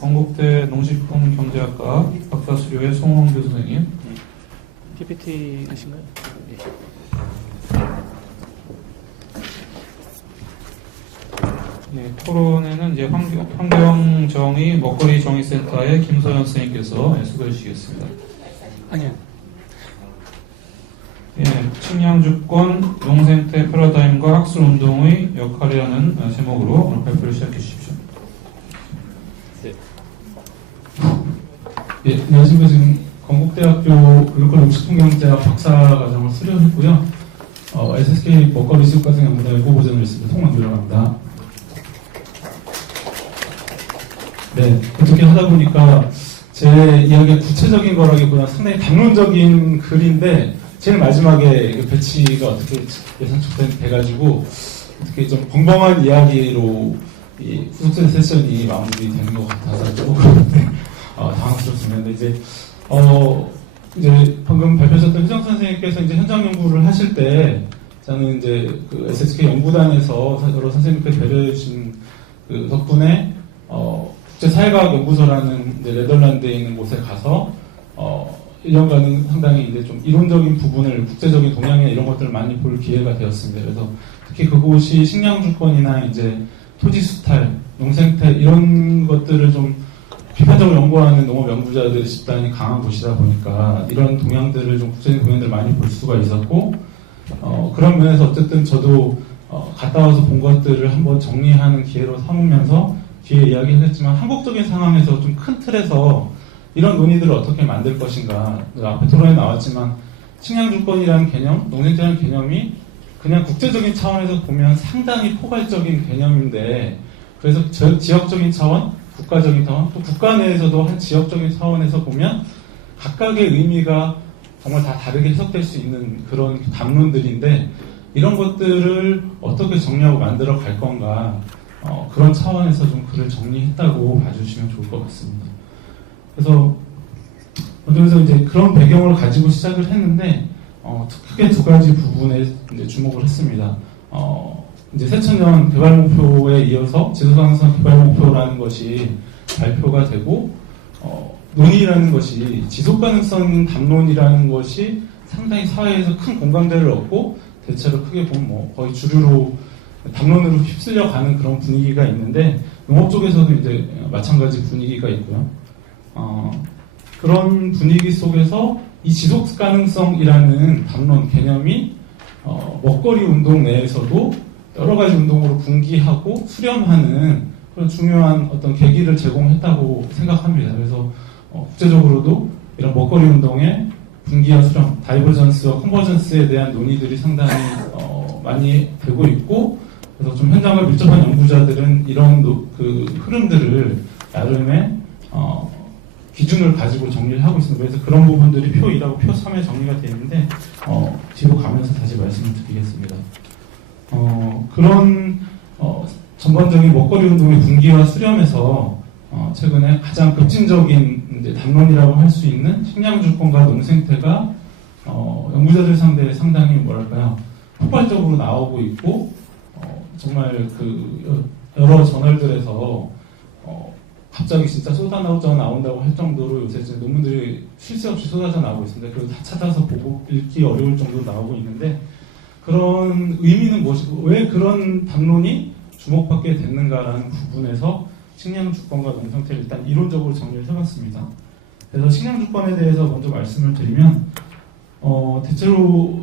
건국대 농식품경제학과 박사수료의 송원규 선생님. PPT 하신가요? 네, 토론에는 이제 환경정의 먹거리 정의센터의 김소연 선생님께서 소개해 주시겠습니다. 아니요. 예, 식량주권, 농생태 패러다임과 학술운동의 역할이라는 제목으로 오늘 발표를 시작해 주십시오. 네. 예, 안녕하십니까. 지금 건국대학교 글로컬 농식품경제학 박사과정을 수료했고요. SSK 먹거리 지속가정연구단의 후보자로 있습니다. 송원규라고 합니다. 네, 어떻게 하다 보니까 제 이야기가 구체적인 거라기보다 상당히 담론적인 글인데 제일 마지막에 배치가 어떻게 예상돼가지고 어떻게 좀 벙벙한 이야기로 이 후속 세션이 마무리되는 것 같아서 조금 당황스럽습니다. 근데 이제 방금 발표하셨던 효정 선생님께서 이제 현장 연구를 하실 때 저는 이제 그 SSK 연구단에서 여러 선생님께 배려해 주신 그 덕분에 국제사회과학연구소라는 네덜란드에 있는 곳에 가서 1년간은 상당히 이제 좀 이론적인 부분을 국제적인 동향이나 이런 것들을 많이 볼 기회가 되었습니다. 그래서 특히 그곳이 식량주권이나 이제 토지 수탈, 농생태 이런 것들을 좀 비판적으로 연구하는 농업 연구자들의 집단이 강한 곳이다 보니까 이런 동향들을 좀 국제적인 동향들을 많이 볼 수가 있었고 그런 면에서 어쨌든 저도 갔다 와서 본 것들을 한번 정리하는 기회로 삼으면서 뒤에 이야기를 했지만 한국적인 상황에서 좀 큰 틀에서 이런 논의들을 어떻게 만들 것인가. 앞에 토론에 나왔지만 식량주권이라는 개념, 농생태라는 개념이 그냥 국제적인 차원에서 보면 상당히 포괄적인 개념인데 그래서 지역적인 차원, 국가적인 차원, 또 국가 내에서도 한 지역적인 차원에서 보면 각각의 의미가 정말 다 다르게 해석될 수 있는 그런 담론들인데 이런 것들을 어떻게 정리하고 만들어 갈 건가 그런 차원에서 좀 글을 정리했다고 봐주시면 좋을 것 같습니다. 그래서 이제 그런 배경을 가지고 시작을 했는데 크게 두 가지 부분에 이제 주목을 했습니다. 이제 새천년 개발 목표에 이어서 지속가능성 개발 목표라는 것이 발표가 되고 논의라는 것이 지속가능성 담론이라는 것이 상당히 사회에서 큰 공감대를 얻고 대체로 크게 보면 거의 주류로 담론으로 휩쓸려 가는 그런 분위기가 있는데 농업 쪽에서도 이제 마찬가지 분위기가 있고요. 그런 분위기 속에서 이 지속가능성이라는 담론 개념이 먹거리 운동 내에서도 여러 가지 운동으로 분기하고 수렴하는 그런 중요한 어떤 계기를 제공했다고 생각합니다. 그래서 국제적으로도 이런 먹거리 운동의 분기와 수렴, 다이버전스와 컨버전스에 대한 논의들이 상당히 많이 되고 있고 그래서 좀 현장과 밀접한 연구자들은 이런 그 흐름들을 나름의 기준을 가지고 정리를 하고 있습니다. 그래서 그런 부분들이 표 2하고 표 3에 정리가 되어 있는데 뒤로 가면서 다시 말씀을 드리겠습니다. 그런 전반적인 먹거리 운동의 분기와 수렴에서 최근에 가장 급진적인 이제 담론이라고 할 수 있는 식량주권과 농생태가 연구자들 상대에 상당히 뭐랄까요 폭발적으로 나오고 있고 정말 그 여러 저널들에서 갑자기 진짜 쏟아져 나온다고 할 정도로 요새 논문들이 쉴 새 없이 쏟아져 나오고 있습니다. 그리고 다 찾아서 보고 읽기 어려울 정도로 나오고 있는데 그런 의미는 무엇이고 왜 그런 담론이 주목받게 됐는가라는 부분에서 식량주권과 농생태를 일단 이론적으로 정리를 해봤습니다. 그래서 식량주권에 대해서 먼저 말씀을 드리면 대체로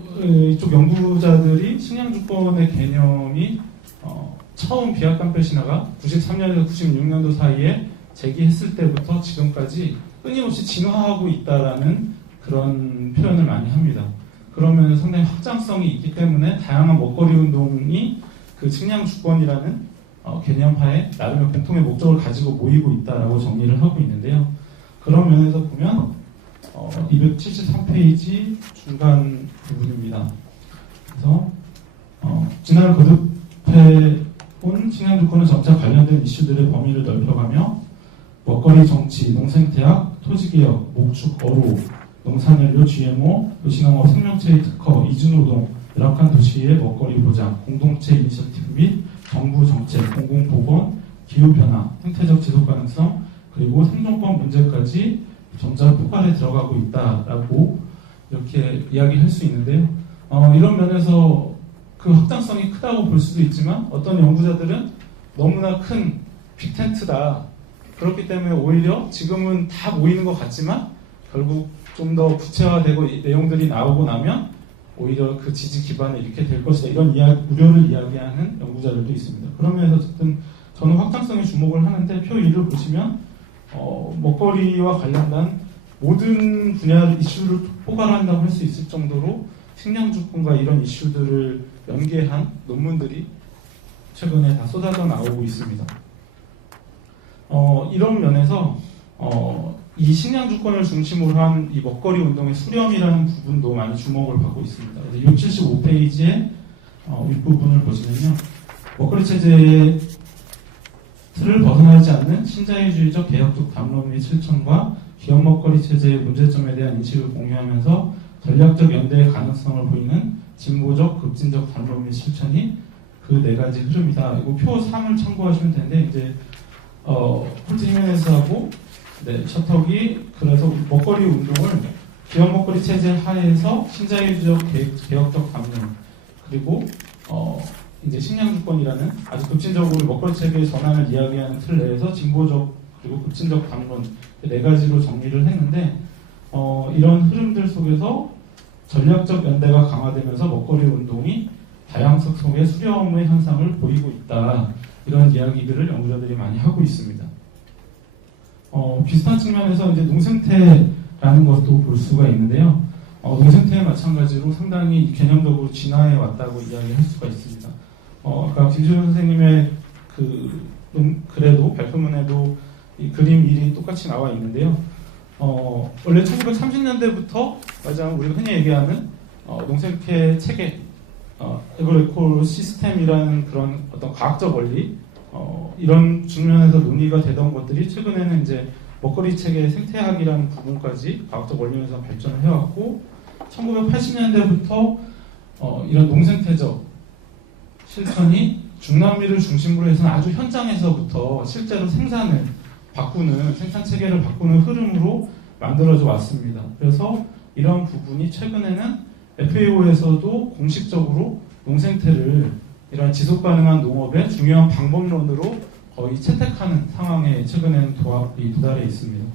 이쪽 연구자들이 식량주권의 개념이 처음 비약관표 신화가 93년에서 96년도 사이에 제기했을 때부터 지금까지 끊임없이 진화하고 있다라는 그런 표현을 많이 합니다. 그러면 상당히 확장성이 있기 때문에 다양한 먹거리 운동이 그 식량주권이라는 개념하에 나름의 공통의 목적을 가지고 모이고 있다라고 정리를 하고 있는데요. 그런 면에서 보면 273페이지 중간 부분입니다. 그래서 지난 거듭해 온 식량주권의 점차 관련된 이슈들의 범위를 넓혀가며 먹거리 정치, 농생태학, 토지개혁, 목축, 어로, 농산연료, GMO, 도시농업, 생명체의 특허, 이주노동, 열악한 도시의 먹거리 보장, 공동체 이니셔티브 및 정부 정책, 공공보건, 기후변화, 생태적 지속가능성, 그리고 생존권 문제까지 점차 포괄에 들어가고 있다라고 이렇게 이야기할 수 있는데요. 이런 면에서 그 확장성이 크다고 볼 수도 있지만 어떤 연구자들은 너무나 큰 빅텐트다. 그렇기 때문에 오히려 지금은 다 모이는 것 같지만 결국 좀 더 구체화되고 내용들이 나오고 나면 오히려 그 지지 기반에 이렇게 될 것이다. 이런 우려를 이야기하는 연구자들도 있습니다. 그런 면에서 어쨌든 저는 확장성에 주목을 하는데 표 1을 보시면 먹거리와 관련된 모든 분야의 이슈를 포괄한다고 할 수 있을 정도로 식량주권과 이런 이슈들을 연계한 논문들이 최근에 다 쏟아져 나오고 있습니다. 이런 면에서 이 식량주권을 중심으로 한 이 먹거리 운동의 수렴이라는 부분도 많이 주목을 받고 있습니다. 675페이지의 윗부분을 보시면요. 먹거리 체제의 틀을 벗어나지 않는 신자유주의적 개혁적 담론 및 실천과 기업 먹거리 체제의 문제점에 대한 인식을 공유하면서 전략적 연대의 가능성을 보이는 진보적 급진적 담론 및 실천이 그 네 가지 흐름이다. 이거 표 3을 참고하시면 되는데 이제 폴트 히메네스하고 셔터기 그래서 먹거리 운동을 기업 먹거리 체제 하에서 신자유주의적 개혁적 담론 그리고 이제 식량주권이라는 아주 급진적으로 먹거리 체계의 전환을 이야기하는 틀 내에서 진보적 그리고 급진적 담론 네 가지로 정리를 했는데 이런 흐름들 속에서 전략적 연대가 강화되면서 먹거리 운동이 다양성 속의 수렴의 현상을 보이고 있다. 이런 이야기들을 연구자들이 많이 하고 있습니다. 비슷한 측면에서 이제 농생태라는 것도 볼 수가 있는데요. 농생태에 마찬가지로 상당히 개념적으로 진화해 왔다고 이야기할 수가 있습니다. 아까 김주현 선생님의 글에도 발표문에도 이 그림 1이 똑같이 나와 있는데요. 원래 1930년대부터 가장 우리가 흔히 얘기하는 농생태 체계, 에그로이콜 시스템이라는 그런 어떤 과학적 원리, 이런 측면에서 논의가 되던 것들이 최근에는 이제 먹거리 체계 생태학이라는 부분까지 과학적 원리에서 발전을 해왔고, 1980년대부터 이런 농생태적 실천이 중남미를 중심으로 해서는 아주 현장에서부터 실제로 생산을 바꾸는, 생산 체계를 바꾸는 흐름으로 만들어져 왔습니다. 그래서 이런 부분이 최근에는 FAO에서도 공식적으로 농생태를 이런 지속 가능한 농업의 중요한 방법론으로 거의 채택하는 상황에 최근에는 도달해 있습니다.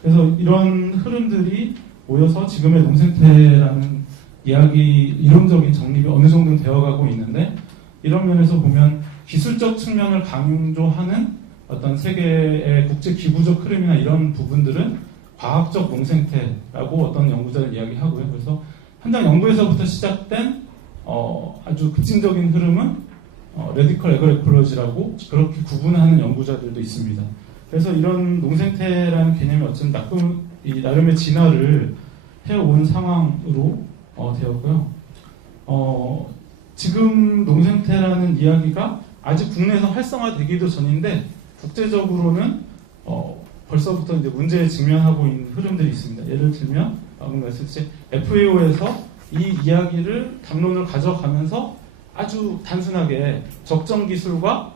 그래서 이런 흐름들이 모여서 지금의 농생태라는 이론적인 정립이 어느 정도는 되어가고 있는데, 이런 면에서 보면 기술적 측면을 강조하는 어떤 세계의 국제 기구적 흐름이나 이런 부분들은 과학적 농생태라고 어떤 연구자들 이야기하고요. 그래서 현장 연구에서부터 시작된 아주 급진적인 흐름은 레디컬 에그로이콜로지라고 그렇게 구분하는 연구자들도 있습니다. 그래서 이런 농생태라는 개념이 어쨌든 나름의 진화를 해온 상황으로 되었고요. 지금 농생태라는 이야기가 아직 국내에서 활성화되기도 전인데 국제적으로는 벌써부터 이제 문제에 직면하고 있는 흐름들이 있습니다. 예를 들면 방금 말씀드린 FAO에서 이 이야기를 담론을 가져가면서 아주 단순하게 적정 기술과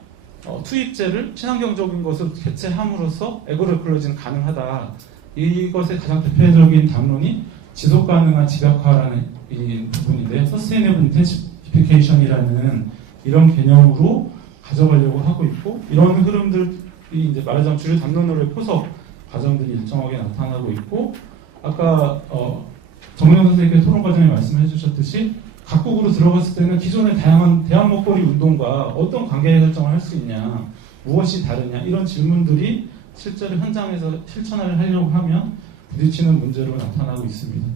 투입제를 친환경적인 것으로 개최함으로써 에그로이콜로지는 가능하다. 이것의 가장 대표적인 담론이 지속 가능한 집약화라는 이 부분인데요. Sustainable Intensification이라는 이런 개념으로 가져가려고 하고 있고, 이런 흐름들이 이제 말하자면 주류 담론으로의 포석 과정들이 일정하게 나타나고 있고, 아까 정명 선생님께서 토론 과정에 말씀해 주셨듯이 각국으로 들어갔을 때는 기존의 다양한 대한 먹거리 운동과 어떤 관계 설정을 할 수 있냐, 무엇이 다르냐, 이런 질문들이 실제로 현장에서 실천을 하려고 하면 부딪히는 문제로 나타나고 있습니다.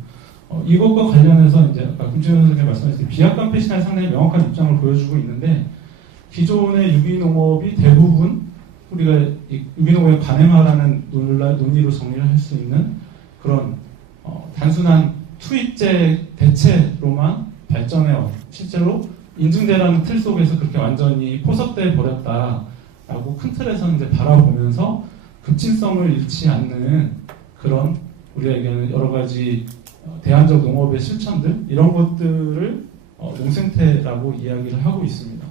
이것과 관련해서 이제 아까 김준현 선생님이 말씀하셨듯이 비약관 패신할 상당히 명확한 입장을 보여주고 있는데, 기존의 유기농업이 대부분 우리가 유기농업의 관행화라는 논리로 정리를 할 수 있는 그런 단순한 투입제 대체로만 발전해요. 실제로 인증제라는 틀 속에서 그렇게 완전히 포섭돼 버렸다라고 큰 틀에서 이제 바라보면서 급진성을 잃지 않는 그런 우리가 얘기하는 여러 가지 대안적 농업의 실천들, 이런 것들을 농생태라고 이야기를 하고 있습니다.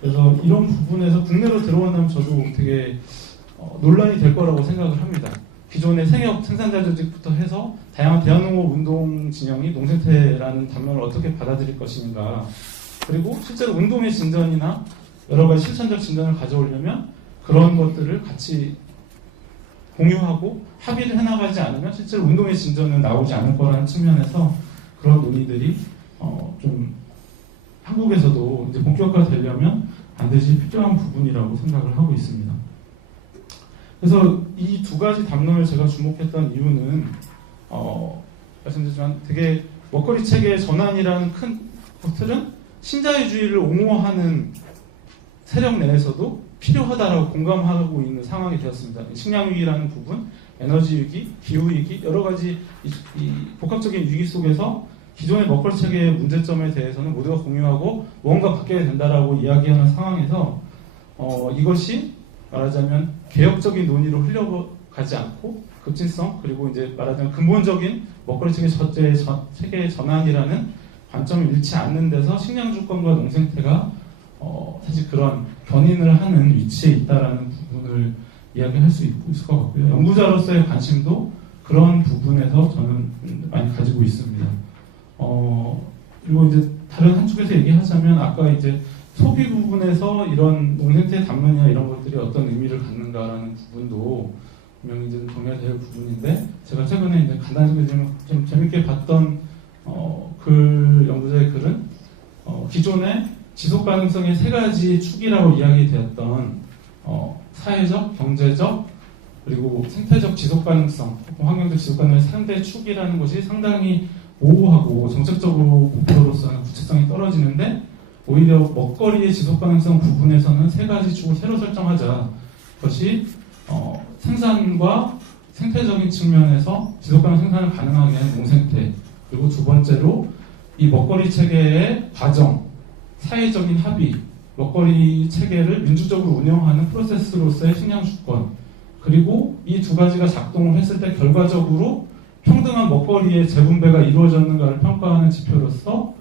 그래서 이런 부분에서 국내로 들어온다면 저도 되게 논란이 될 거라고 생각을 합니다. 기존의 생협 생산자 조직부터 해서 다양한 대한농업 운동 진영이 농생태라는 단면을 어떻게 받아들일 것인가, 그리고 실제로 운동의 진전이나 여러 가지 실천적 진전을 가져오려면 그런 것들을 같이 공유하고 합의를 해나가지 않으면 실제로 운동의 진전은 나오지 않을 거라는 측면에서 그런 논의들이 좀 한국에서도 이제 본격화되려면 반드시 필요한 부분이라고 생각을 하고 있습니다. 그래서 이 두 가지 담론을 제가 주목했던 이유는 말씀드렸지만 되게 먹거리 체계의 전환이라는 큰 틀은 신자유주의를 옹호하는 세력 내에서도 필요하다라고 공감하고 있는 상황이 되었습니다. 식량위기라는 부분, 에너지위기, 기후위기, 여러 가지 이 복합적인 위기 속에서 기존의 먹거리 체계의 문제점에 대해서는 모두가 공유하고 무언가 바뀌어야 된다라고 이야기하는 상황에서 이것이 말하자면 개혁적인 논의로 흘러가지 않고 급진성, 그리고 이제 말하자면 근본적인 먹거리 체계의 전환이라는 관점이 잃지 않는 데서 식량주권과 농생태가 사실 그런 견인을 하는 위치에 있다라는 부분을 이야기할 수 있을 것 같고요. 연구자로서의 관심도 그런 부분에서 저는 많이 가지고 있습니다. 그리고 이제 다른 한쪽에서 얘기하자면 아까 이제 소비 부분에서 이런 농생태 담론이나 이런 것들이 어떤 의미를 갖는가라는 부분도 분명히 이제 동의될 부분인데, 제가 최근에 이제 간단하게 좀 재밌게 봤던 글 연구자의 글은 기존의 지속 가능성의 세 가지 축이라고 이야기되었던 사회적, 경제적, 그리고 생태적 지속 가능성, 환경적 지속 가능성의 3대 축이라는 것이 상당히 모호하고 정책적으로 목표로서는 구체성이 떨어지는데, 오히려 먹거리의 지속 가능성 부분에서는 세 가지 축을 새로 설정하자. 그것이 생산과 생태적인 측면에서 지속 가능 생산을 가능하게 하는 농생태, 그리고 두 번째로 이 먹거리 체계의 과정, 사회적인 합의, 먹거리 체계를 민주적으로 운영하는 프로세스로서의 식량 주권, 그리고 이 두 가지가 작동을 했을 때 결과적으로 평등한 먹거리의 재분배가 이루어졌는가를 평가하는 지표로서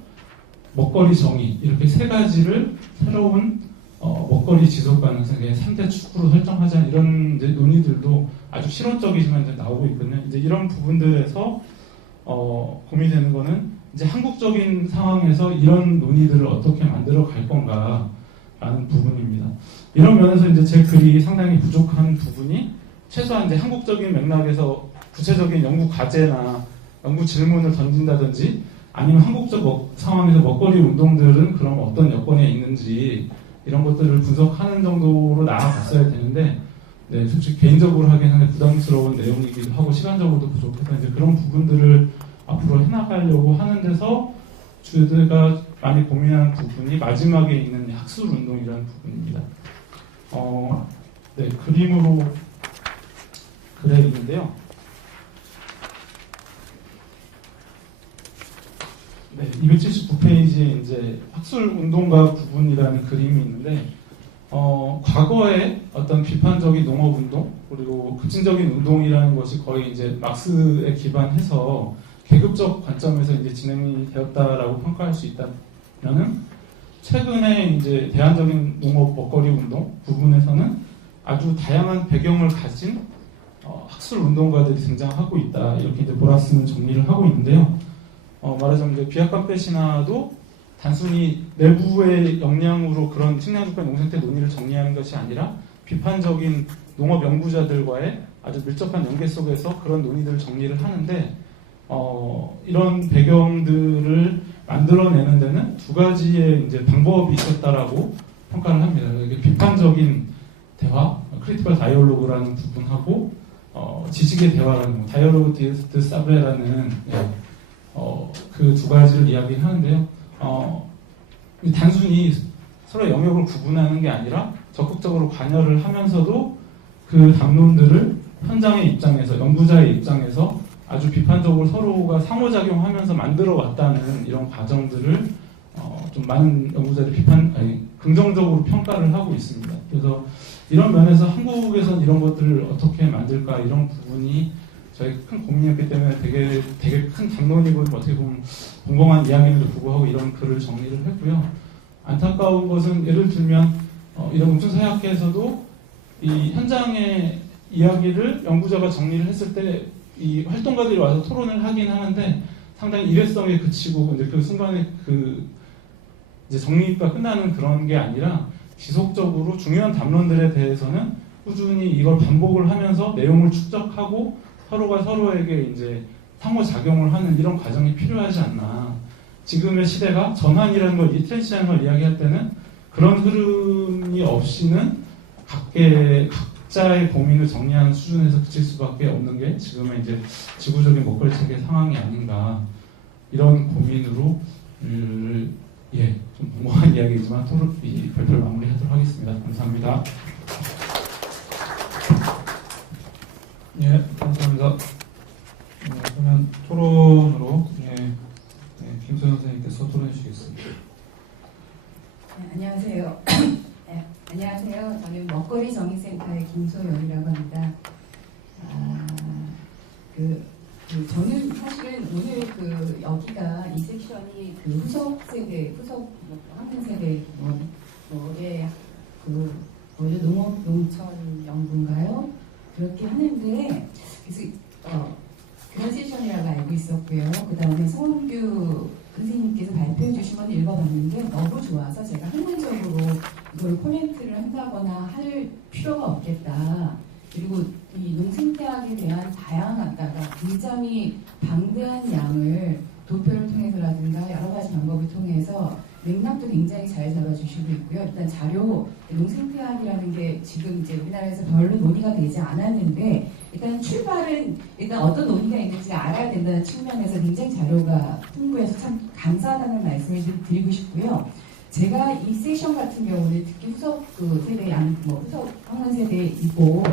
먹거리 정의, 이렇게 세 가지를 새로운 먹거리 지속 가능성의 3대 축으로 설정하자, 이런 이제 논의들도 아주 실험적이지만 이제 나오고 있거든요. 이제 이런 부분들에서 고민되는 거는 이제 한국적인 상황에서 이런 논의들을 어떻게 만들어 갈 건가라는 부분입니다. 이런 면에서 이제 제 글이 상당히 부족한 부분이, 최소한 이제 한국적인 맥락에서 구체적인 연구 과제나 연구 질문을 던진다든지, 아니면 한국적 상황에서 먹거리 운동들은 그럼 어떤 여건에 있는지 이런 것들을 분석하는 정도로 나아갔어야 되는데, 네, 솔직히 개인적으로 하기에는 부담스러운 내용이기도 하고 시간적으로도 부족해서 이제 그런 부분들을 앞으로 해나가려고 하는 데서 저희가 많이 고민하는 부분이 마지막에 있는 학술 운동이라는 부분입니다. 네, 그림으로 그려 있는데요. 네, 279페이지에 이제 학술 운동가 부분이라는 그림이 있는데, 과거에 어떤 비판적인 농업 운동, 그리고 급진적인 운동이라는 것이 거의 이제 막스에 기반해서 계급적 관점에서 이제 진행이 되었다라고 평가할 수 있다면은, 최근에 이제 대안적인 농업 먹거리 운동 부분에서는 아주 다양한 배경을 가진 학술 운동가들이 등장하고 있다, 이렇게 이제 보라스는 정리를 하고 있는데요. 말하자면 이제 비약관페 신화도 단순히 내부의 역량으로 그런 식량주권 농생태 논의를 정리하는 것이 아니라 비판적인 농업 연구자들과의 아주 밀접한 연계 속에서 그런 논의들을 정리를 하는데, 이런 배경들을 만들어내는 데는 두 가지의 이제 방법이 있었다라고 평가를 합니다. 이게 비판적인 대화, 크리티컬 다이얼로그라는 부분하고 지식의 대화라는 다이얼로그 드 사브레라는 그 두 가지를 이야기를 하는데요. 단순히 서로 영역을 구분하는 게 아니라 적극적으로 관여를 하면서도 그 담론들을 현장의 입장에서, 연구자의 입장에서 아주 비판적으로 서로가 상호작용하면서 만들어 왔다는 이런 과정들을 좀 많은 연구자들이 긍정적으로 평가를 하고 있습니다. 그래서 이런 면에서 한국에서는 이런 것들을 어떻게 만들까, 이런 부분이 저희 큰 고민이었기 때문에 되게 큰 담론이고 어떻게 보면 공공한 이야기임에도 불구하고 이런 글을 정리를 했고요. 안타까운 것은 예를 들면 이런 농촌사회학회에서도 이 현장의 이야기를 연구자가 정리를 했을 때 이 활동가들이 와서 토론을 하긴 하는데 상당히 일회성에 그치고 근데 그 순간에 그 이제 정리가 끝나는 그런 게 아니라 지속적으로 중요한 담론들에 대해서는 꾸준히 이걸 반복을 하면서 내용을 축적하고 서로가 서로에게 이제 상호작용을 하는 이런 과정이 필요하지 않나. 지금의 시대가 전환이라는 걸, 트랜시션이라는 걸 이야기할 때는 그런 흐름이 없이는 각자의 고민을 정리하는 수준에서 그칠 수밖에 없는 게 지금의 이제 지구적인 먹거리 체계 상황이 아닌가. 이런 고민으로 좀 무모한 이야기이지만 이 발표를 마무리하도록 하겠습니다. 감사합니다. 예, 감사합니다. 그러면 토론으로 김소연 선생님께서 토론해 주시겠습니다. 네, 안녕하세요. 네, 안녕하세요. 저는 먹거리 정의센터의 김소연이라고 합니다. 저는 사실은 오늘 여기가 이 섹션이 후속 학년 세대 농업 농촌 연구인가요? 그렇게 하는데 그래서 그런 세션이라고 알고 있었고요. 그 다음에 성원규 선생님께서 발표해 주신 건 읽어봤는데 너무 좋아서 제가 학문적으로 이걸 코멘트를 한다거나 할 필요가 없겠다. 그리고 이 농생태학에 대한 다양하다가 굉장히 방대한 양을 도표를 통해서라든가 여러 가지 방법을 통해서 맥락도 굉장히 잘 잡아주시고 있고요. 일단 자료, 농생태학이라는 게 지금 이제 우리나라에서 별로 논의가 되지 않았는데 일단 출발은 일단 어떤 논의가 있는지 알아야 된다는 측면에서 굉장히 자료가 풍부해서 참 감사하다는 말씀을 드리고 싶고요. 제가 이 세션 같은 경우는 특히 후속 세대 후속 학년 세대이고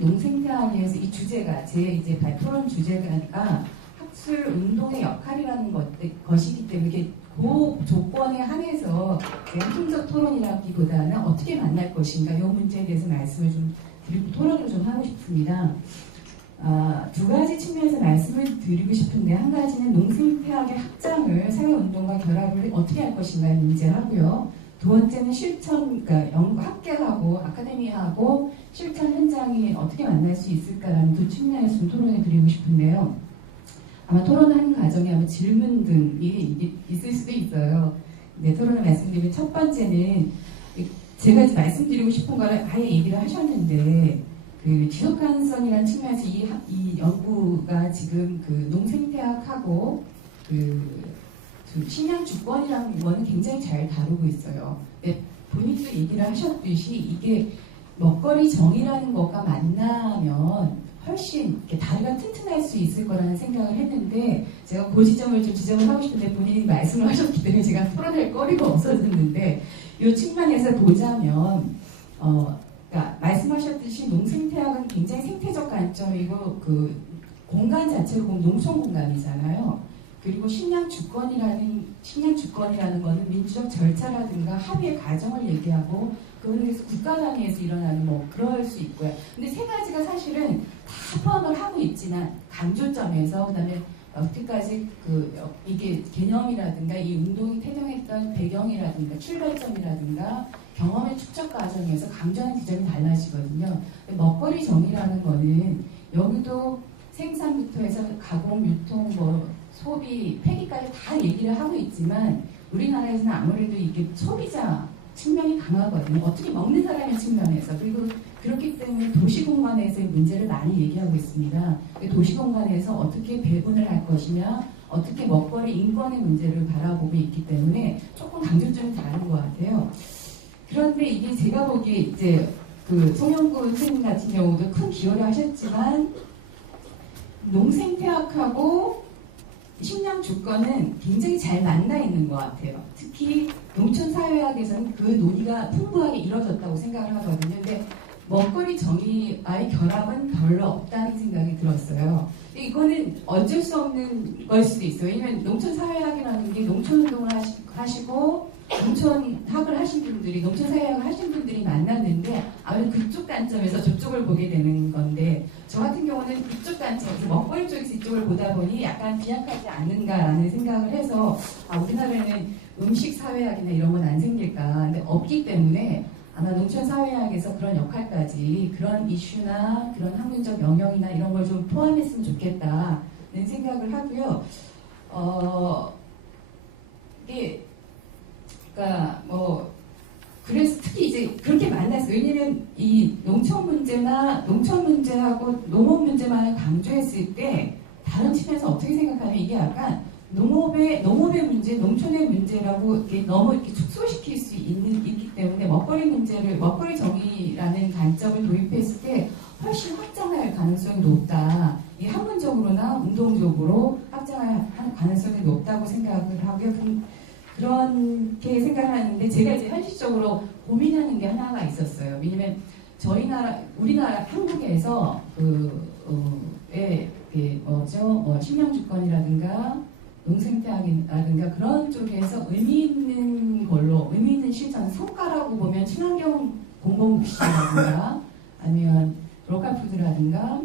농생태학에서 이 주제가 제 이제 토론 주제가 학술 운동의 역할이라는 것이기 때문에 이게 그 조건에 한해서 학술적 토론이라기보다는 어떻게 만날 것인가 이 문제에 대해서 말씀을 좀 드리고 토론을 좀 하고 싶습니다. 두 가지 측면에서 말씀을 드리고 싶은데 한 가지는 농생태학의 확장을 사회운동과 결합을 어떻게 할 것인가의 문제하고요. 두 번째는 실천, 그러니까 연구 학계하고 아카데미하고 실천 현장이 어떻게 만날 수 있을까라는 두 측면에서 좀 토론해 드리고 싶은데요. 아마 토론하는 과정에 아마 질문 등이 있을 수도 있어요. 네, 토론을 말씀드리면 첫 번째는 제가 이제 말씀드리고 싶은 거를 아예 얘기를 하셨는데 지속 가능성이라는 측면에서 이 연구가 지금 농생태학하고 식량 주권이라는 거는 굉장히 잘 다루고 있어요. 근데 본인도 얘기를 하셨듯이 이게 먹거리 정의라는 거가 만나면 훨씬 다리가 튼튼할 수 있을 거라는 생각을 했는데 제가 그 지점을 좀 지적을 하고 싶은데 본인이 말씀을 하셨기 때문에 제가 토론할 거리가 없어졌는데 이 측면에서 보자면 그러니까 말씀하셨듯이 농생태학은 굉장히 생태적 관점이고 공간 자체로 보면 농촌 공간이잖아요. 그리고 식량 주권이라는 거는 민주적 절차라든가 합의의 과정을 얘기하고 그래서 국가 단위에서 일어나는 그럴 수 있고요. 근데 세 가지가 사실은 다 포함을 하고 있지만 강조점에서 그다음에 여태까지 이게 개념이라든가 이 운동이 태동했던 배경이라든가 출발점이라든가 경험의 축적 과정에서 강조하는 지점이 달라지거든요. 먹거리 정의라는 거는 여기도 생산부터 해서 가공, 유통, 소비, 폐기까지 다 얘기를 하고 있지만 우리나라에서는 아무래도 이게 소비자 측면이 강하거든요. 어떻게 먹는 사람의 측면에서. 그리고 그렇기 때문에 도시공간에서의 문제를 많이 얘기하고 있습니다. 도시공간에서 어떻게 배분을 할 것이냐, 어떻게 먹거리 인권의 문제를 바라보고 있기 때문에 조금 강조점이 다른 것 같아요. 그런데 이게 제가 보기에 이제 송영구 선생님 같은 경우도 큰 기여를 하셨지만 농생태학하고 식량 주권은 굉장히 잘 만나 있는 것 같아요. 특히 농촌 사회학에서는 그 논의가 풍부하게 이루어졌다고 생각을 하거든요. 근데 먹거리 정의와의 결합은 별로 없다는 생각이 들었어요. 이거는 어쩔 수 없는 걸 수도 있어요. 왜냐면 농촌 사회학이라는 게 농촌 운동을 하시고 농촌학을 하신 분들이 농촌 사회학을 하신 분들이 만났는데 아무래도 그쪽 관점에서 저쪽을 보게 되는 건데 저 같은 경우는 그쪽 관점에서 먹거리 쪽에서 이쪽을 보다 보니 약간 비약하지 않는가라는 생각을 해서 우리나라에는 음식 사회학이나 이런 건 안 생길까. 근데 없기 때문에 아마 농촌사회학에서 그런 역할까지 그런 이슈나 그런 학문적 영역이나 이런 걸 좀 포함했으면 좋겠다는 생각을 하고요. 이게 그러니까 뭐 그래서 특히 이제 그렇게 만났어요. 왜냐면 이 농촌 문제하고 농업 문제만을 강조했을 때 다른 측면에서 어떻게 생각하면 이게 약간 농업의 문제, 농촌의 문제라고 이렇게 너무 이렇게 축소시킬 수 있기 때문에 먹거리 정의라는 관점을 도입했을 때 훨씬 확장할 가능성이 높다. 이 학문적으로나 운동적으로 확장할 가능성이 높다고 생각을 하고요. 그렇게 생각을 하는데 제가 이제 현실적으로 고민하는 게 하나가 있었어요. 왜냐면 우리나라 한국에서 식량주권이라든가 농생태학이라든가 그런 쪽에서 의미 있는 실천, 성과라고 보면 친환경 공공복지라든가 아니면 로컬푸드라든가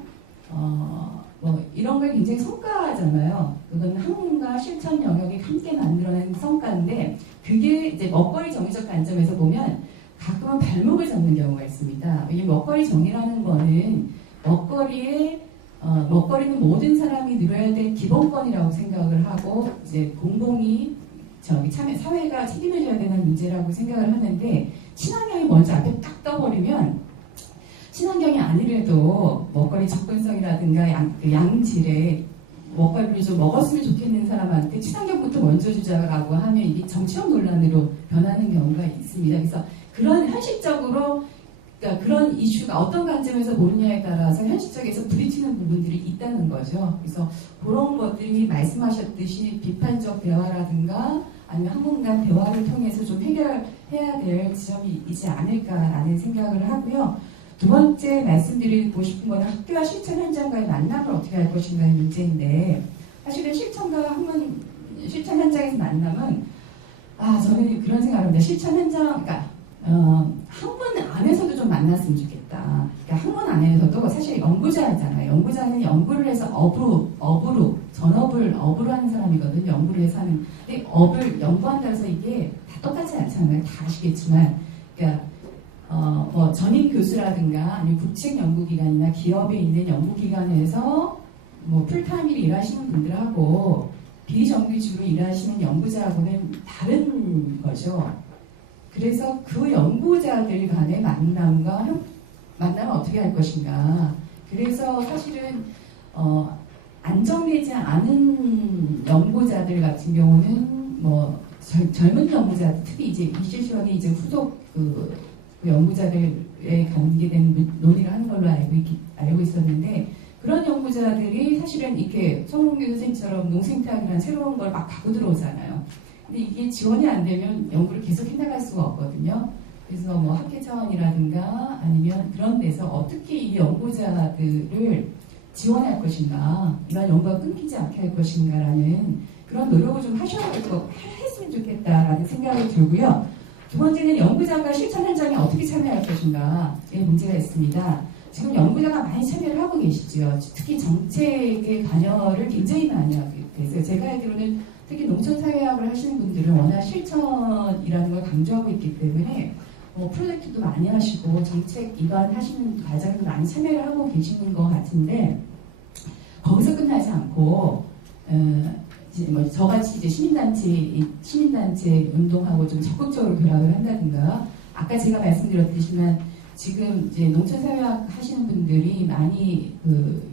이런 걸 굉장히 성과잖아요. 그건 학문과 실천 영역이 함께 만들어낸 성과인데 그게 이제 먹거리 정의적 관점에서 보면 가끔은 발목을 잡는 경우가 있습니다. 이 먹거리 정의라는 거는 먹거리는 모든 사람이 누려야 될 기본권이라고 생각을 하고 이제 공공이 사회가 책임을 져야 되는 문제라고 생각을 하는데 친환경이 먼저 앞에 딱 떠버리면 친환경이 아니래도 먹거리 접근성이라든가 양질의 먹거리를 좀 먹었으면 좋겠는 사람한테 친환경부터 먼저 주자라고 하면 이게 정치적 논란으로 변하는 경우가 있습니다. 그래서 그런 현실적으로 그러니까 그런 이슈가 어떤 관점에서 보느냐에 따라서 현실적에서 부딪히는 부분들이 있다는 거죠. 그래서 그런 것들이 말씀하셨듯이 비판적 대화라든가 아니면 학문 간 대화를 통해서 좀 해결해야 될 지점이 있지 않을까라는 생각을 하고요. 두 번째 말씀드리고 싶은 건 학교와 실천 현장과의 만남을 어떻게 할 것인가의 문제인데 사실은 실천 현장에서 만남은 저는 그런 생각을 합니다. 실천 현장, 그러니까 학문 안에서도 좀 만났으면 좋겠다. 그러니까 학문 안에서도 사실 연구자잖아요. 연구자는 연구를 해서 업으로 하는 사람이거든요. 연구를 해서 하는. 근데 업을 연구한다 해서 이게 다 똑같지 않잖아요. 다 아시겠지만. 그러니까 전임 교수라든가 아니면 국책 연구기관이나 기업에 있는 연구기관에서 풀타임으로 일하시는 분들하고 비정규직으로 일하시는 연구자하고는 다른 거죠. 그래서 그 연구자들 간의 만남을 어떻게 할 것인가. 그래서 사실은 안정되지 않은 연구자들 같은 경우는 젊은 연구자들, 특히 이제 이실시원이 이제 후속 그 연구자들에 관계된 논의를 하는 걸로 알고 있었는데 그런 연구자들이 사실은 이렇게 송홍규 선생님처럼 농생태학이라는 새로운 걸 막 갖고 들어오잖아요. 근데 이게 지원이 안 되면 연구를 계속 해나갈 수가 없거든요. 그래서 학회 차원이라든가 아니면 그런 데서 어떻게 이 연구자들을 지원할 것인가, 이런 연구가 끊기지 않게 할 것인가라는 그런 노력을 좀 했으면 좋겠다라는 생각이 들고요. 두 번째는 연구자가 실천 현장에 어떻게 참여할 것인가에 문제가 있습니다. 지금 연구자가 많이 참여를 하고 계시죠. 특히 정책의 관여를 굉장히 많이 하고 있어요. 제가 알기로는 특히 농촌사회학을 하시는 분들은 워낙 실천이라는 걸 강조하고 있기 때문에 프로젝트도 많이 하시고 정책 입안 하시는 과정도 많이 참여를 하고 계시는 것 같은데 거기서 끝나지 않고 저같이 이제 시민단체 운동하고 좀 적극적으로 결합을 한다든가 아까 제가 말씀드렸듯이만 지금 이제 농촌사회학 하시는 분들이 많이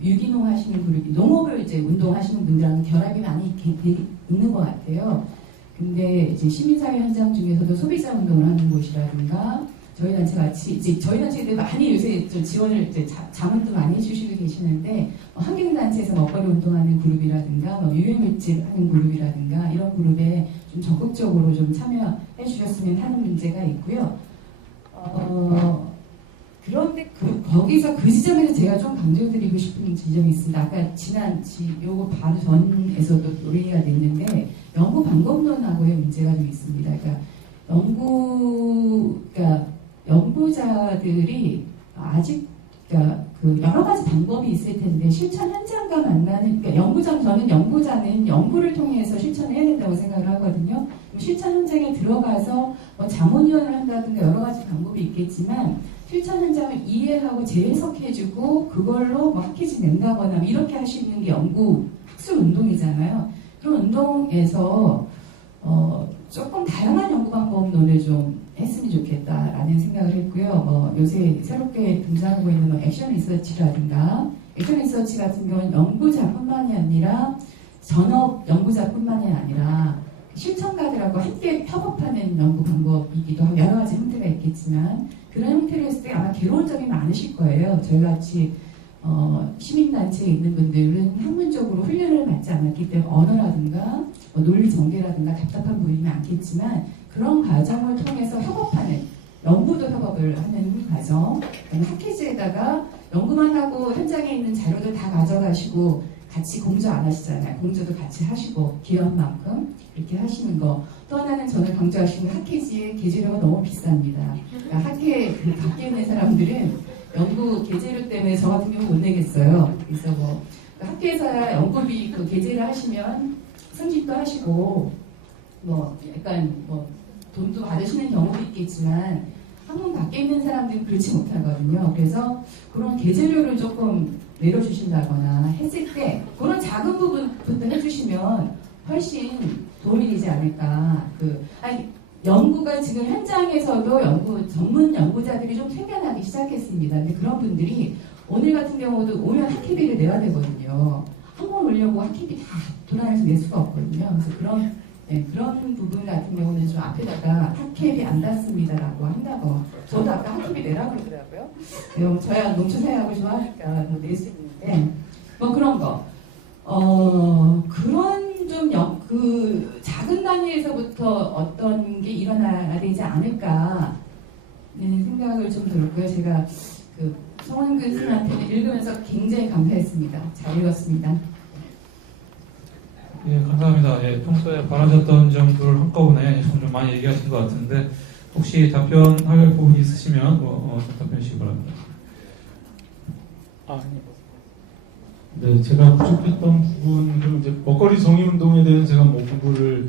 유기농 하시는 그룹이 농업을 이제 운동하시는 분들하고 결합이 많이 있는 것 같아요. 근데 이제 시민사회 현장 중에서도 소비자 운동을 하는 곳이라든가 저희 단체 같이 이제 저희 단체들 많이 요새 좀 지원을 이제 자문도 많이 해주시고 계시는데 환경단체에서 먹거리 운동하는 그룹이라든가 유해물질 하는 그룹이라든가 이런 그룹에 좀 적극적으로 좀 참여해 주셨으면 하는 문제가 있고요. 그런데 거기서 그 지점에서 제가 좀 강조드리고 싶은 지점이 있습니다. 아까 요거 바로 전에서도 논의가 됐는데 연구 방법론하고의 문제가 좀 있습니다. 그러니까 연구자들이 아직 여러 가지 방법이 있을 텐데 실천 현장과 만나는 저는 연구자는 연구를 통해서 실천을 해야 된다고 생각을 하거든요. 실천 현장에 들어가서 뭐 자문위원을 한다든가 여러 가지 방법이 있겠지만 실천 현장을 이해하고 재해석해주고 그걸로 뭐 학회지 낸다거나 이렇게 할 수 있는 게 연구 학술 운동이잖아요. 그런 운동에서 조금 다양한 연구 방법론을 좀 했으면 좋겠다라는 생각을 했고요. 요새 새롭게 등장하고 있는 액션 리서치라든가 액션 리서치 같은 경우는 연구자뿐만이 아니라 전업 연구자뿐만이 아니라 실천가들하고 함께 협업하는 연구 방법이기도 하고 여러 가지 형태가 있겠지만 그런 형태를 했을 때 아마 괴로운 점이 많으실 거예요. 저희같이 시민단체에 있는 분들은 학문적으로 훈련을 받지 않았기 때문에 언어라든가 논리 전개라든가 답답한 부분이 많겠지만 그런 과정을 통해서 협업하는 연구도 협업을 하는 과정 학회지에다가 연구만 하고 현장에 있는 자료들 다 가져가시고 같이 공조 안 하시잖아요. 공조도 같이 하시고 기여한 만큼 이렇게 하시는 거. 또 하나는 저는 강조하시는 학회지의 계재료가 너무 비쌉니다. 그러니까 학회 밖에 있는 사람들은 연구 계재료 때문에 저 같은 경우 못 내겠어요. 그래서 학교에서야 연구비 그 계재를 하시면 승진도 하시고 약간 돈도 받으시는 경우도 있겠지만 학문 밖에 있는 사람들은 그렇지 못하거든요. 그래서 그런 계재료를 조금 내려주신다거나 했을 때 그런 작은 부분부터 해주시면 훨씬 도움이 되지 않을까. 연구가 지금 현장에서도 전문 연구자들이 좀 생겨나기 시작했습니다. 근데 그런 분들이 오늘 같은 경우도 오면 학회비를 내야 되거든요. 한 번 오려고 학회비 다 돌아다니면서 낼 수가 없거든요. 그래서 그런 부분 같은 경우는 좀 앞에다가 학회비 안 닿습니다라고 한다고. 저도 아까 학회비 내라고 그러더라고요. 저야 농촌사회학을 좋아하니까 낼 수 있는데 그런 거. 그런 좀 그 작은 단위에서부터 어떤 게 일어나야 되지 않을까 생각을 좀 들었고요. 제가 그 성원근 스님한테 읽으면서 굉장히 감사했습니다. 잘 읽었습니다. 예, 감사합니다. 예, 평소에 바라셨던 점들을 한꺼번에 좀 많이 얘기하신 것 같은데 혹시 답변할 부분이 있으시면 좀 답변해 주시기 바랍니다. 네, 제가 부족했던 부분, 그리고 이제 먹거리 정의운동에 대해서 제가 공부를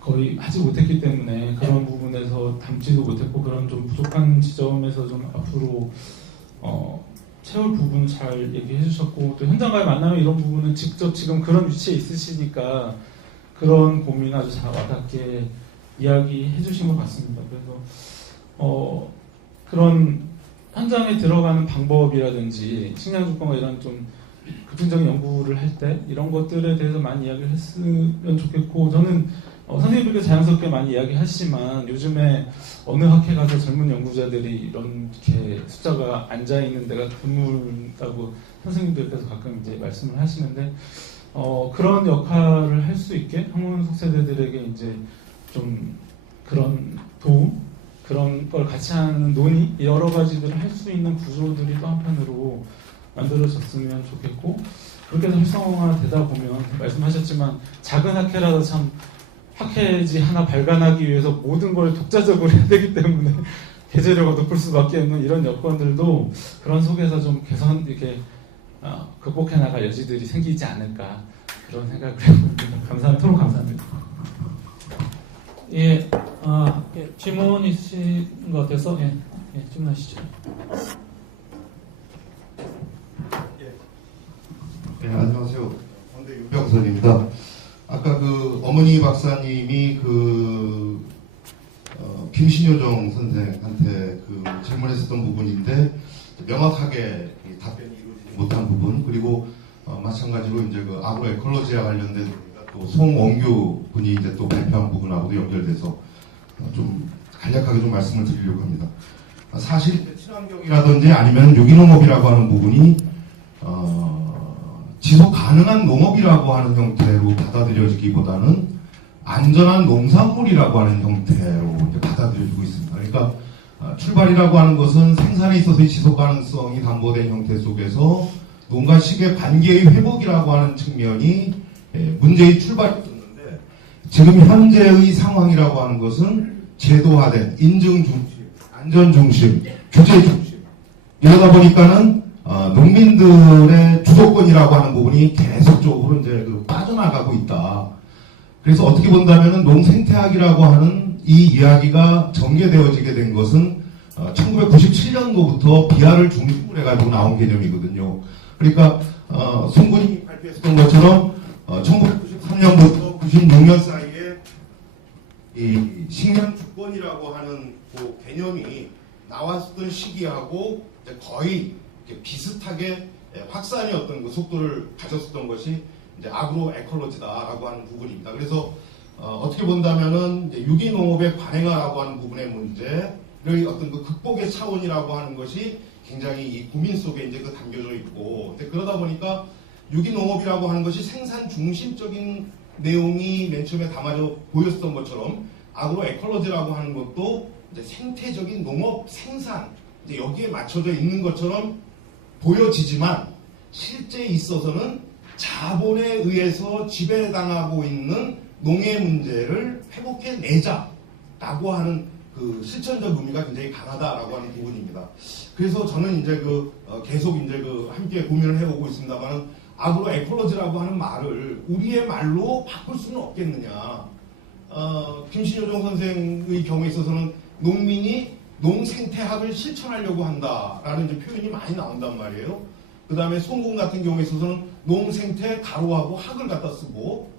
거의 하지 못했기 때문에 그런 부분에서 담지도 못했고 그런 좀 부족한 지점에서 좀 앞으로 채울 부분 잘 얘기해 주셨고 또 현장과의 만나면 이런 부분은 직접 지금 그런 위치에 있으시니까 그런 고민 아주 잘 와닿게 이야기해 주신 것 같습니다. 그래서 그런 현장에 들어가는 방법이라든지 식량주권과 이런 좀 급진적인 연구를 할 때 이런 것들에 대해서 많이 이야기를 했으면 좋겠고 저는 선생님들께서 자연스럽게 많이 이야기하시지만 요즘에 어느 학회 가서 젊은 연구자들이 이렇게 숫자가 앉아있는 데가 드물다고 선생님들께서 가끔 이제 말씀을 하시는데 그런 역할을 할 수 있게 학문 속세대들에게 이제 좀 그런 도움 그런 걸 같이 하는 논의 여러 가지들을 할 수 있는 구조들이 또 한편으로 만들어졌으면 좋겠고 그렇게 해서 활성화되다 보면 말씀하셨지만 작은 학회라도 참 학회지 하나 발간하기 위해서 모든 걸 독자적으로 해야 되기 때문에 계제료가 높을 수밖에 없는 이런 여건들도 그런 속에서 좀 개선 이렇게 극복해 나갈 여지들이 생기지 않을까 그런 생각을 해봅니다. 감사합니다. 토론 감사합니다. 예, 질문 있으신 것 같아서 질문하시죠. 네, 안녕하세요. 원대 유병선입니다. 아까 그 어머니 박사님이 김신효정 선생한테 그 질문했었던 부분인데 명확하게 답변이 이루어지지 못한 부분 그리고 마찬가지로 이제 그 아그로 에콜로지와 관련된 또 송원규 분이 이제 또 발표한 부분하고도 연결돼서 좀 간략하게 좀 말씀을 드리려고 합니다. 사실 친환경이라든지 아니면 유기농업이라고 하는 부분이 지속 가능한 농업이라고 하는 형태로 받아들여지기보다는 안전한 농산물이라고 하는 형태로 이제 받아들여지고 있습니다. 그러니까 출발이라고 하는 것은 생산에 있어서의 지속 가능성이 담보된 형태 속에서 농가식의 관계의 회복이라고 하는 측면이 문제의 출발이었는데 지금 현재의 상황이라고 하는 것은 제도화된 인증 중심, 안전 중심, 규제 중심 이러다 보니까는 농민들의 주도권이라고 하는 부분이 계속적으로 이제 빠져나가고 있다. 그래서 어떻게 본다면은 농생태학이라고 하는 이 이야기가 전개되어지게 된 것은 1997년도부터 비하를 중심으로 해가지고 나온 개념이거든요. 그러니까 송군이 발표했던 것처럼 1993년부터 96년 사이에 이 식량 주권이라고 하는 그 개념이 나왔던 시기하고 이제 거의 이렇게 비슷하게 확산이 어떤 그 속도를 가졌었던 것이 이제 아그로 에콜로지다라고 하는 부분입니다. 그래서 어떻게 본다면은 유기농업의 관행화라고 하는 부분의 문제를 어떤 그 극복의 차원이라고 하는 것이 굉장히 이 고민 속에 이제 그 담겨져 있고, 이제 그러다 보니까 유기농업이라고 하는 것이 생산 중심적인 내용이 맨 처음에 담아져 보였던 것처럼 아그로 에콜로지라고 하는 것도 이제 생태적인 농업 생산 이제 여기에 맞춰져 있는 것처럼 보여지지만 실제 있어서는 자본에 의해서 지배당하고 있는 농의 문제를 회복해내자라고 하는 그 실천적 의미가 굉장히 강하다라고 하는 부분입니다. 그래서 저는 이제 계속 이제 함께 고민을 해보고 있습니다만 아그로 에콜로지라고 하는 말을 우리의 말로 바꿀 수는 없겠느냐. 김신효정 선생의 경우에 있어서는 농민이 농생태학을 실천하려고 한다라는 이제 표현이 많이 나온단 말이에요. 그 다음에 송군 같은 경우에 있어서는 농생태 가로하고 학을 갖다 쓰고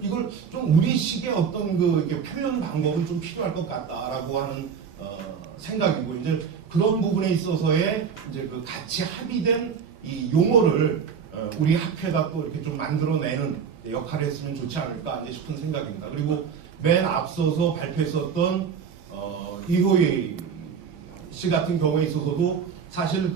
이걸 좀 우리식의 어떤 이렇게 표현 방법은 좀 필요할 것 같다라고 하는 생각이고, 이제 그런 부분에 있어서의 이제 같이 합의된 이 용어를 우리 학회가 또 이렇게 좀 만들어내는 역할을 했으면 좋지 않을까 이제 싶은 생각입니다. 그리고 맨 앞서서 발표했었던 이호예 씨 같은 경우에 있어서도 사실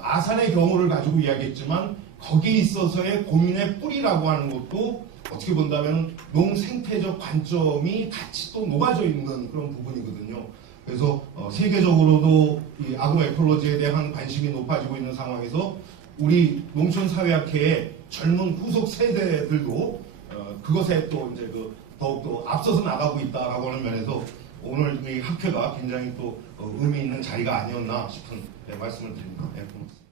아산의 경우를 가지고 이야기했지만 거기에 있어서의 고민의 뿌리라고 하는 것도 어떻게 본다면 농생태적 관점이 같이 또 녹아져 있는 그런 부분이거든요. 그래서 세계적으로도 이 아그로 에콜로지에 대한 관심이 높아지고 있는 상황에서 우리 농촌사회학회의 젊은 후속 세대들도 그것에 또 이제 더욱더 앞서서 나가고 있다라고 하는 면에서 오늘 이 학회가 굉장히 또 의미 있는 자리가 아니었나 싶은 말씀을 드립니다. 네, 고맙습니다.